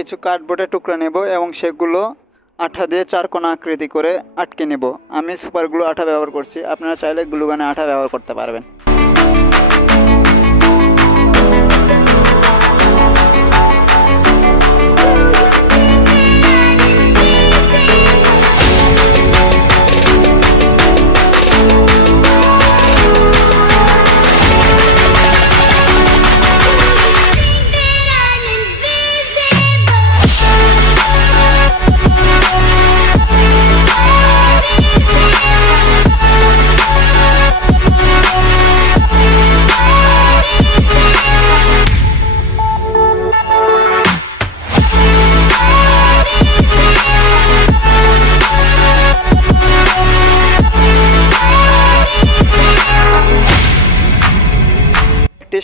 কিছু কার্ডবোর্ডের টুকরা নেব এবং সেগুলো আঠা দিয়ে চারকোনা আকৃতি করে আটকে নেব। আমি সুপার গ্লু আঠা ব্যবহার করছি, আপনারা চাইলে গ্লুগানে আঠা ব্যবহার করতে পারবেন।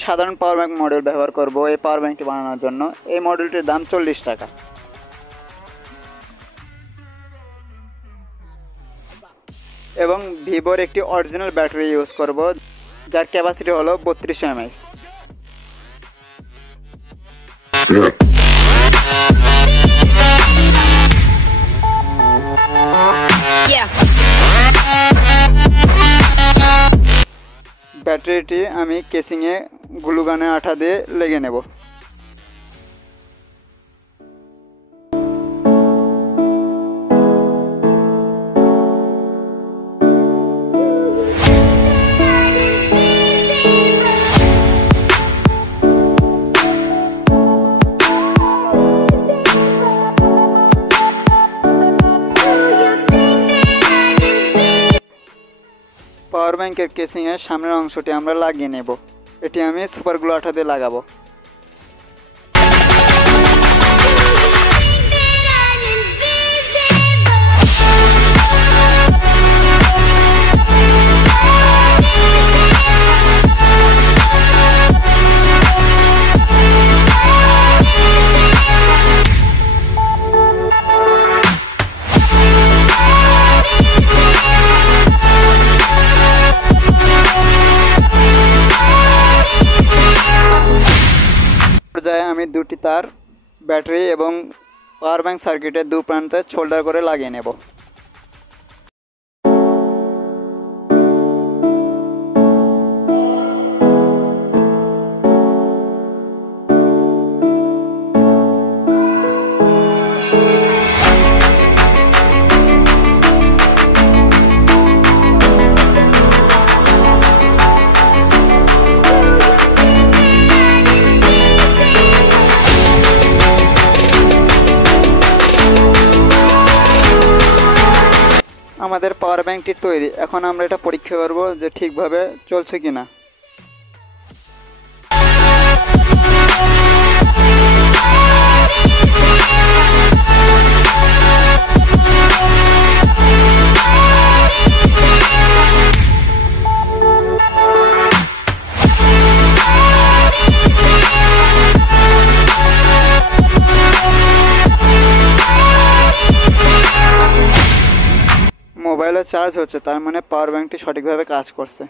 সাধারণ পাওয়ার ব্যাংক মডেল ব্যবহার করব এই পাওয়ার ব্যাংকটি বানানোর জন্য। এই মডেলটির দাম 40 টাকা এবং ভিভোর একটি অরিজিনাল ব্যাটারি ইউজ করব, যার ক্যাপাসিটি হলো 3200 mAh। ব্যাটারিটি আমি কেসিংয়ে গ্লুগানের আঠা দিয়ে লেগে নেব। পাওয়ার ব্যাংকের কেসিংয়ের সামনের অংশটি আমরা লাগিয়ে নেব। এটি আমি সুপার গ্লু আঠা দিয়ে লাগাবো। আমি দুটি তার ব্যাটারি এবং পাওয়ার ব্যাংক সার্কিটের দু প্রান্তে সোল্ডার করে লাগিয়ে নেব। আমাদের পাওয়ার ব্যাংকটি তৈরি। এখন আমরা এটা পরীক্ষা করব যে ঠিকভাবে চলছে কিনা। মোবাইলে চার্জ হচ্ছে, তার মানে পাওয়ার ব্যাংকটি সঠিকভাবে কাজ করছে।